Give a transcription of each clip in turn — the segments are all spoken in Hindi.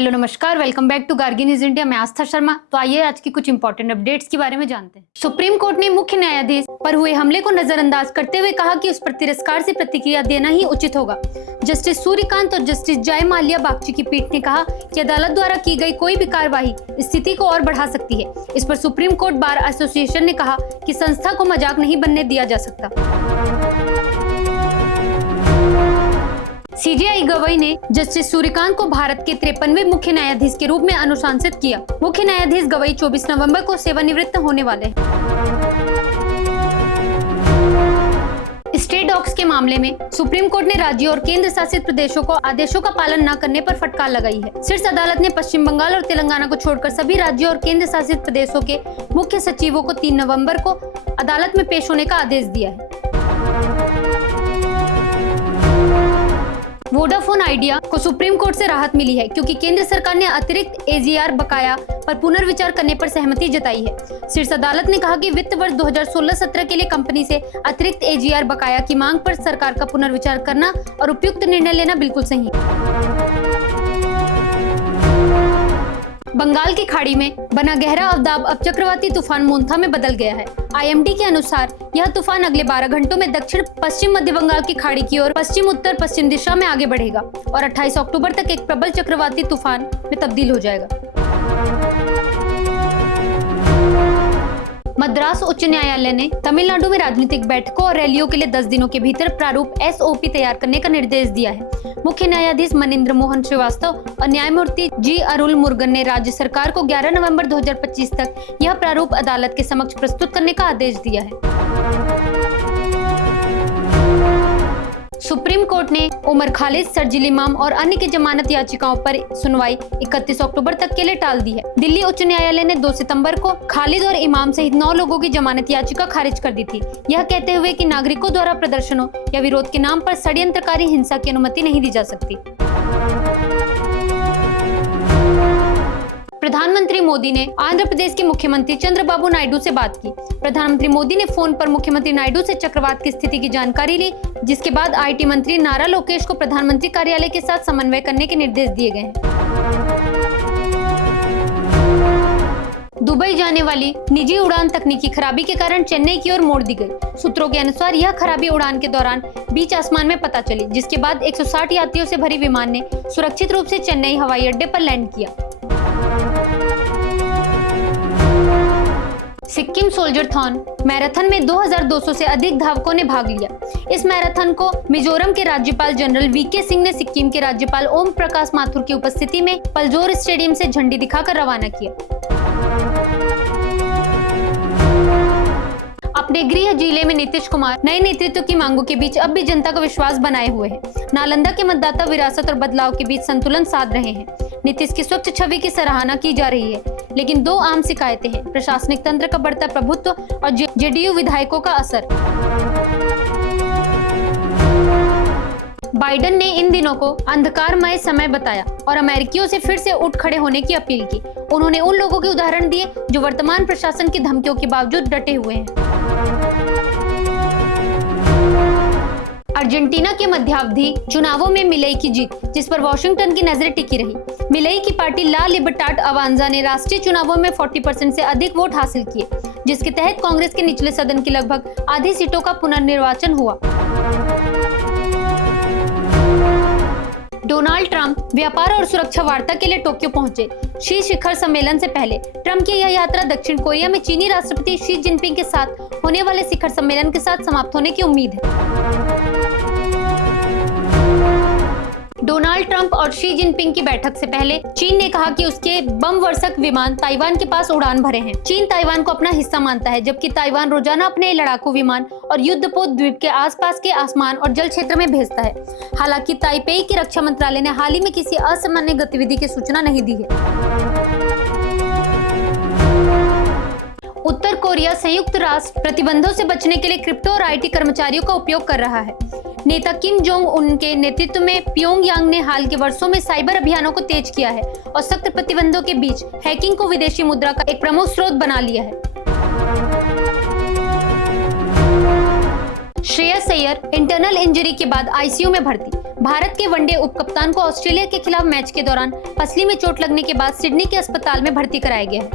हेलो नमस्कार, welcome back to Gargi news India. मैं आस्था शर्मा। तो आइए आज की कुछ इंपॉर्टेंट अपडेट्स के बारे में जानते हैं। सुप्रीम कोर्ट ने मुख्य न्यायाधीश पर हुए हमले को नजरअंदाज करते हुए कहा कि उस पर तिरस्कार से प्रतिक्रिया देना ही उचित होगा। जस्टिस सूर्यकांत और जस्टिस जय माल्या बागची की पीठ ने कहा कि अदालत द्वारा की गई कोई भी कार्यवाही स्थिति को और बढ़ा सकती है। इस पर सुप्रीम कोर्ट बार एसोसिएशन ने कहा कि संस्था को मजाक नहीं बनने दिया जा सकता। सीजेआई गवई ने जस्टिस सूर्यकांत को भारत के 53वें मुख्य न्यायाधीश के रूप में अनुशंसित किया। मुख्य न्यायाधीश गवई 24 नवंबर को सेवानिवृत्त होने वाले हैं। स्टे डॉग्स के मामले में सुप्रीम कोर्ट ने राज्यों और केंद्र शासित प्रदेशों को आदेशों का पालन न करने पर फटकार लगाई है। शीर्ष अदालत ने पश्चिम बंगाल और तेलंगाना को छोड़कर सभी राज्यों और केंद्र शासित प्रदेशों के मुख्य सचिवों को 3 नवंबर को अदालत में पेश होने का आदेश दिया है। वोडाफोन आइडिया को सुप्रीम कोर्ट से राहत मिली है क्योंकि केंद्र सरकार ने अतिरिक्त एजीआर बकाया पर पुनर्विचार करने पर सहमति जताई है। शीर्ष अदालत ने कहा कि वित्त वर्ष 2016-17 के लिए कंपनी से अतिरिक्त एजीआर बकाया की मांग पर सरकार का पुनर्विचार करना और उपयुक्त निर्णय लेना बिल्कुल सही है। बंगाल की खाड़ी में बना गहरा अवदाब अब चक्रवाती तूफान मोन्था में बदल गया है। आईएमडी के अनुसार यह तूफान अगले 12 घंटों में दक्षिण पश्चिम मध्य बंगाल की खाड़ी की ओर पश्चिम उत्तर पश्चिम दिशा में आगे बढ़ेगा और 28 अक्टूबर तक एक प्रबल चक्रवाती तूफान में तब्दील हो जाएगा। मद्रास उच्च न्यायालय ने तमिलनाडु में राजनीतिक बैठकों और रैलियों के लिए 10 दिनों के भीतर प्रारूप एसओपी तैयार करने का निर्देश दिया है। मुख्य न्यायाधीश मनिंद्र मोहन श्रीवास्तव और न्यायमूर्ति जी अरुल मुरुगन ने राज्य सरकार को 11 नवंबर 2025 तक यह प्रारूप अदालत के समक्ष प्रस्तुत करने का आदेश दिया है। सुप्रीम कोर्ट ने उमर खालिद, शर्जील इमाम और अन्य की जमानत याचिकाओं पर सुनवाई 31 अक्टूबर तक के लिए टाल दी है। दिल्ली उच्च न्यायालय ने 2 सितंबर को खालिद और इमाम सहित 9 लोगों की जमानत याचिका खारिज कर दी थी, यह कहते हुए कि नागरिकों द्वारा प्रदर्शनों या विरोध के नाम पर षड्यंत्रकारी हिंसा की अनुमति नहीं दी जा सकती। प्रधानमंत्री मोदी ने आंध्र प्रदेश के मुख्यमंत्री चंद्रबाबू नायडू से बात की। प्रधानमंत्री मोदी ने फोन पर मुख्यमंत्री नायडू से चक्रवात की स्थिति की जानकारी ली, जिसके बाद आईटी मंत्री नारा लोकेश को प्रधानमंत्री कार्यालय के साथ समन्वय करने के निर्देश दिए गए हैं। दुबई जाने वाली निजी उड़ान तकनीकी खराबी के कारण चेन्नई की ओर मोड़ दी गई। सूत्रों के अनुसार यह खराबी उड़ान के दौरान बीच आसमान में पता चली, जिसके बाद 160 यात्रियों से भरी विमान ने सुरक्षित रूप से चेन्नई हवाई अड्डे पर लैंड किया। सिक्किम सोल्जरथॉन मैराथन में 2200 से अधिक धावकों ने भाग लिया। इस मैराथन को मिजोरम के राज्यपाल जनरल वीके सिंह ने सिक्किम के राज्यपाल ओम प्रकाश माथुर की उपस्थिति में पलजोर स्टेडियम से झंडी दिखाकर रवाना किया। अपने गृह जिले में नीतीश कुमार नए नेतृत्व की मांगों के बीच अब भी जनता का विश्वास बनाए हुए हैं। नालंदा के मतदाता विरासत और बदलाव के बीच संतुलन साध रहे हैं। नीतीश की स्वच्छ छवि की सराहना की जा रही है, लेकिन 2 आम शिकायतें हैं: प्रशासनिक तंत्र का बढ़ता प्रभुत्व और जेडीयू विधायकों का असर। बाइडेन ने इन दिनों को अंधकारमय समय बताया और अमेरिकियों से फिर से उठ खड़े होने की अपील की। उन्होंने उन लोगों के उदाहरण दिए जो वर्तमान प्रशासन की धमकियों के बावजूद डटे हुए हैं। अर्जेंटीना के मध्यावधि चुनावों में मिलेई की जीत, जिस पर वॉशिंगटन की नजरें टिकी रही। मिलेई की पार्टी ला लिबर्टाड अवांजा ने राष्ट्रीय चुनावों में 40% से अधिक वोट हासिल किए, जिसके तहत कांग्रेस के निचले सदन की लगभग आधी सीटों का पुनर्निर्वाचन हुआ। डोनाल्ड ट्रंप व्यापार और सुरक्षा वार्ता के लिए टोक्यो पहुंचे। शी शिखर सम्मेलन से पहले ट्रंप की यह यात्रा दक्षिण कोरिया में चीनी राष्ट्रपति शी जिनपिंग के साथ होने वाले शिखर सम्मेलन के साथ समाप्त होने की उम्मीद है। डोनाल्ड ट्रंप और शी जिनपिंग की बैठक से पहले चीन ने कहा कि उसके बम वर्षक विमान ताइवान के पास उड़ान भरे हैं। चीन ताइवान को अपना हिस्सा मानता है, जबकि ताइवान रोजाना अपने लड़ाकू विमान और युद्धपोत द्वीप के आसपास के आसमान और जल क्षेत्र में भेजता है। हालांकि ताइपेई के रक्षा मंत्रालय ने हाल ही में किसी असामान्य गतिविधि की सूचना नहीं दी है। उत्तर कोरिया संयुक्त राष्ट्र प्रतिबंधों से बचने के लिए क्रिप्टो और आईटी कर्मचारियों का उपयोग कर रहा है। नेता किम जोंग उन के नेतृत्व में प्योंगयांग ने हाल के वर्षों में साइबर अभियानों को तेज किया है और सख्त प्रतिबंधों के बीच हैकिंग को विदेशी मुद्रा का एक प्रमुख स्रोत बना लिया है। श्रेयस अय्यर इंटरनल इंजरी के बाद आईसीयू में भर्ती। भारत के वनडे उपकप्तान को ऑस्ट्रेलिया के खिलाफ मैच के दौरान पसली में चोट लगने के बाद सिडनी के अस्पताल में भर्ती कराया गया है।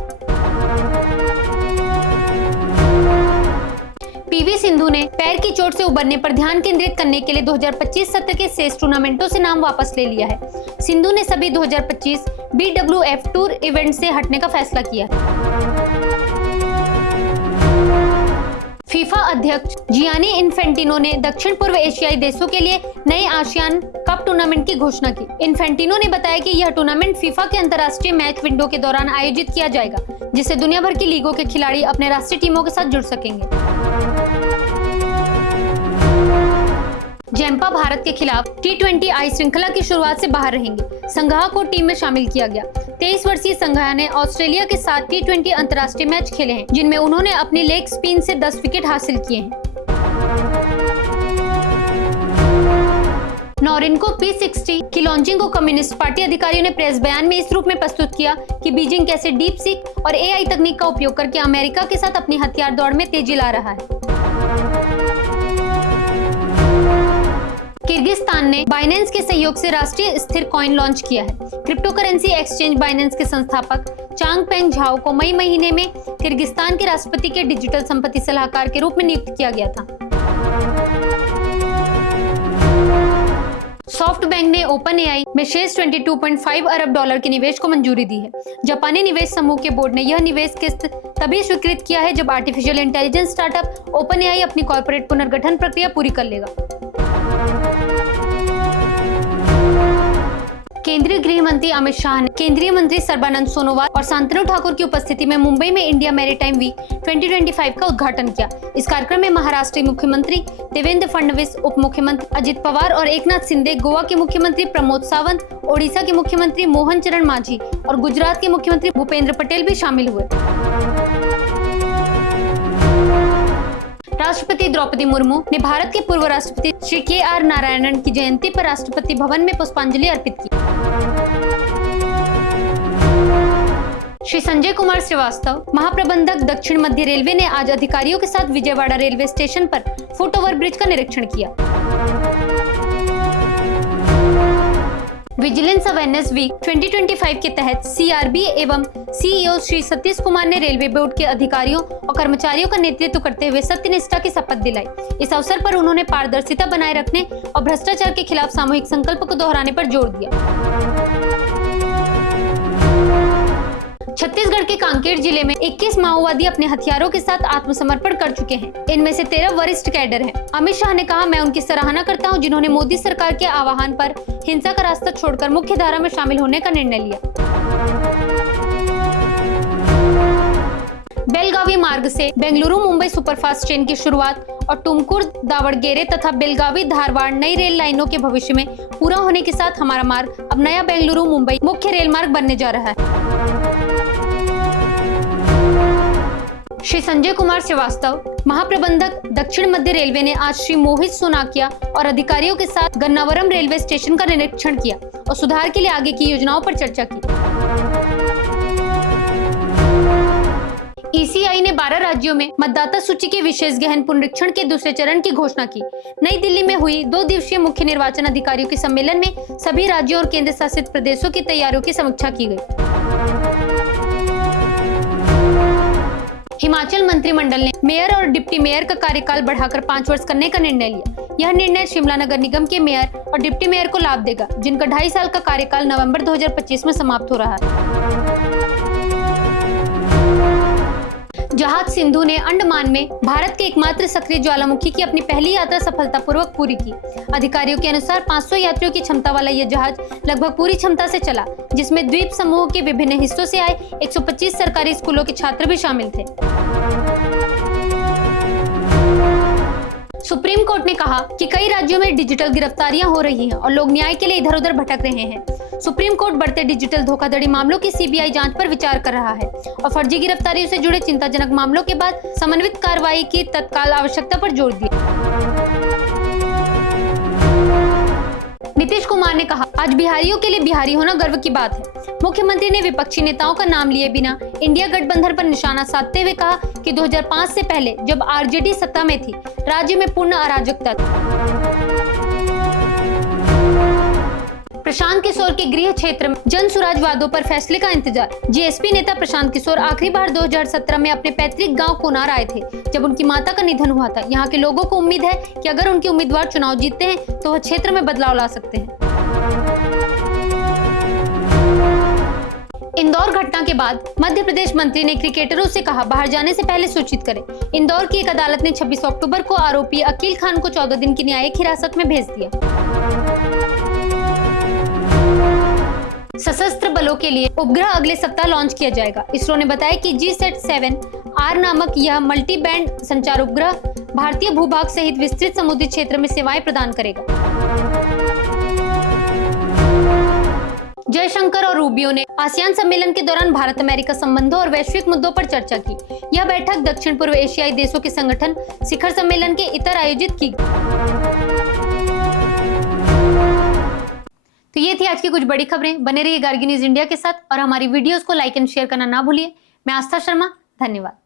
पीवी सिंधु ने पैर की चोट से उबरने पर ध्यान केंद्रित करने के लिए 2025 सत्र के शेष टूर्नामेंटों से नाम वापस ले लिया है। सिंधु ने सभी 2025 BWF टूर इवेंट से हटने का फैसला किया है। फीफा अध्यक्ष जियानी इन्फेंटिनो ने दक्षिण पूर्व एशियाई देशों के लिए नए आसियान कप टूर्नामेंट की घोषणा की। इन्फेंटिनो ने बताया कि यह टूर्नामेंट फीफा के अंतर्राष्ट्रीय मैच विंडो के दौरान आयोजित किया जाएगा, जिससे दुनिया भर की लीगों के खिलाड़ी अपने राष्ट्रीय टीमों के साथ जुड़ सकेंगे। जेम्पा भारत के खिलाफ T20I श्रृंखला की शुरुआत से बाहर रहेंगे। संघा को टीम में शामिल किया गया। 23 वर्षीय संघा ने ऑस्ट्रेलिया के साथ T20 अंतर्राष्ट्रीय मैच खेले हैं, जिनमें उन्होंने अपनी लेग स्पिन से 10 विकेट हासिल किए हैं। नॉरिनको P60 की लॉन्चिंग को कम्युनिस्ट पार्टी अधिकारियों ने प्रेस बयान में इस रूप में प्रस्तुत किया कि बीजिंग कैसे डीप सीक और AI तकनीक का उपयोग करके अमेरिका के साथ अपनी हथियार दौड़ में तेजी ला रहा है। किर्गिस्तान ने बाइनेंस के सहयोग से राष्ट्रीय स्थिर कॉइन लॉन्च किया है। क्रिप्टो करेंसी एक्सचेंज बाइनेंस के संस्थापक चांगपेंग झाओ को मई महीने में किर्गिस्तान के राष्ट्रपति के डिजिटल संपत्ति सलाहकार के रूप में नियुक्त किया गया था। सॉफ्टबैंक ने OpenAI में शेष $22.5 अरब के निवेश को मंजूरी दी है। जापानी निवेश समूह के बोर्ड ने यह निवेश किस्त तभी स्वीकृत किया है जब आर्टिफिशियल इंटेलिजेंस स्टार्टअप OpenAI अपनी कॉर्पोरेट पुनर्गठन प्रक्रिया पूरी कर लेगा। केंद्रीय गृह मंत्री अमित शाह ने केंद्रीय मंत्री सर्बानंद सोनोवाल और शांतनु ठाकुर की उपस्थिति में मुंबई में इंडिया मैरीटाइम वीक 2025 का उद्घाटन किया। इस कार्यक्रम में महाराष्ट्र के मुख्यमंत्री देवेंद्र फडणवीस, उप मुख्यमंत्री अजित पवार और एकनाथ शिंदे, गोवा के मुख्यमंत्री प्रमोद सावंत, ओडिशा के मुख्यमंत्री मोहन चरण मांझी और गुजरात के मुख्यमंत्री भूपेंद्र पटेल भी शामिल हुए। राष्ट्रपति द्रौपदी मुर्मू ने भारत के पूर्व राष्ट्रपति श्री KR नारायणन की जयंती पर राष्ट्रपति भवन में पुष्पांजलि अर्पित की। श्री संजय कुमार श्रीवास्तव, महाप्रबंधक दक्षिण मध्य रेलवे ने आज अधिकारियों के साथ विजयवाड़ा रेलवे स्टेशन पर फुट ओवर ब्रिज का निरीक्षण किया। विजिलेंस अवेयरनेस वीक 2025 के तहत CRB एवं CEO श्री सतीश कुमार ने रेलवे बोर्ड के अधिकारियों और कर्मचारियों का नेतृत्व करते हुए सत्यनिष्ठा की शपथ दिलाई। इस अवसर पर उन्होंने पारदर्शिता बनाए रखने और भ्रष्टाचार के खिलाफ सामूहिक संकल्प को दोहराने पर जोर दिया। छत्तीसगढ़ के कांकेर जिले में 21 माओवादी अपने हथियारों के साथ आत्मसमर्पण कर चुके हैं। इनमें से 13 वरिष्ठ कैडर हैं। अमित शाह ने कहा, मैं उनकी सराहना करता हूं जिन्होंने मोदी सरकार के आह्वान पर हिंसा का रास्ता छोड़कर मुख्य धारा में शामिल होने का निर्णय लिया। बेलगावी मार्ग से बेंगलुरु मुंबई सुपरफास्ट ट्रेन की शुरुआत और तुमकुर दावड़गेरे तथा बेलगावी धारवाड़ नई रेल लाइनों के भविष्य में पूरा होने के साथ हमारा मार्ग अब नया बेंगलुरु मुंबई मुख्य रेल मार्ग बनने जा रहा है। श्री संजय कुमार श्रीवास्तव, महाप्रबंधक दक्षिण मध्य रेलवे ने आज श्री मोहित सोनाकिया और अधिकारियों के साथ गन्नावरम रेलवे स्टेशन का निरीक्षण किया और सुधार के लिए आगे की योजनाओं पर चर्चा की। ECI ने 12 राज्यों में मतदाता सूची के विशेष गहन पुनरीक्षण के दूसरे चरण की घोषणा की। नई दिल्ली में हुई 2 दिवसीय मुख्य निर्वाचन अधिकारियों के सम्मेलन में सभी राज्यों और केंद्र शासित प्रदेशों की तैयारियों की समीक्षा की गई। हिमाचल मंत्रिमंडल ने मेयर और डिप्टी मेयर का कार्यकाल बढ़ाकर 5 वर्ष करने का निर्णय लिया। यह निर्णय शिमला नगर निगम के मेयर और डिप्टी मेयर को लाभ देगा, जिनका 2.5 साल का कार्यकाल नवंबर 2025 में समाप्त हो रहा है। जहाज सिंधु ने अंडमान में भारत के एकमात्र सक्रिय ज्वालामुखी की अपनी पहली यात्रा सफलतापूर्वक पूरी की। अधिकारियों के अनुसार 500 यात्रियों की क्षमता वाला यह जहाज लगभग पूरी क्षमता से चला, जिसमें द्वीप समूह के विभिन्न हिस्सों से आए 125 सरकारी स्कूलों के छात्र भी शामिल थे। सुप्रीम कोर्ट ने कहा कि कई राज्यों में डिजिटल गिरफ्तारियां हो रही हैं और लोग न्याय के लिए इधर उधर भटक रहे हैं। सुप्रीम कोर्ट बढ़ते डिजिटल धोखाधड़ी मामलों की CBI जांच पर विचार कर रहा है और फर्जी गिरफ्तारियों से जुड़े चिंताजनक मामलों के बाद समन्वित कार्रवाई की तत्काल आवश्यकता पर जोर दिया। नीतीश कुमार ने कहा, आज बिहारियों के लिए बिहारी होना गर्व की बात है। मुख्यमंत्री ने विपक्षी नेताओं का नाम लिए बिना इंडिया गठबंधन पर निशाना साधते हुए कहा कि 2005 से पहले जब आरजेडी सत्ता में थी, राज्य में पूर्ण अराजकता थी। प्रशांत किशोर के गृह क्षेत्र में जन सुराजवादों पर फैसले का इंतजार। जेएसपी नेता प्रशांत किशोर आखिरी बार 2017 में अपने पैतृक गांव कोनार आए थे, जब उनकी माता का निधन हुआ था। यहां के लोगों को उम्मीद है कि अगर उनके उम्मीदवार चुनाव जीतते हैं तो वह क्षेत्र में बदलाव ला सकते हैं। इंदौर घटना के बाद मध्य प्रदेश मंत्री ने क्रिकेटरों से कहा, बाहर जाने से पहले सूचित करें। इंदौर की एक अदालत ने 26 अक्टूबर को आरोपी अकील खान को 14 दिन की न्यायिक हिरासत में भेज दिया। सशस्त्र बलों के लिए उपग्रह अगले सप्ताह लॉन्च किया जाएगा। इसरो ने बताया कि GSAT-7R नामक यह मल्टी बैंड संचार उपग्रह भारतीय भूभाग सहित विस्तृत समुद्री क्षेत्र में सेवाएं प्रदान करेगा। जयशंकर और रूबियो ने आसियान सम्मेलन के दौरान भारत अमेरिका संबंधों और वैश्विक मुद्दों पर चर्चा की। यह बैठक दक्षिण पूर्व एशियाई देशों के संगठन शिखर सम्मेलन के इतर आयोजित की। तो ये थी आज की कुछ बड़ी खबरें। बने रहिए गार्गी न्यूज इंडिया के साथ और हमारी वीडियोस को लाइक एंड शेयर करना ना भूलिए। मैं आस्था शर्मा, धन्यवाद।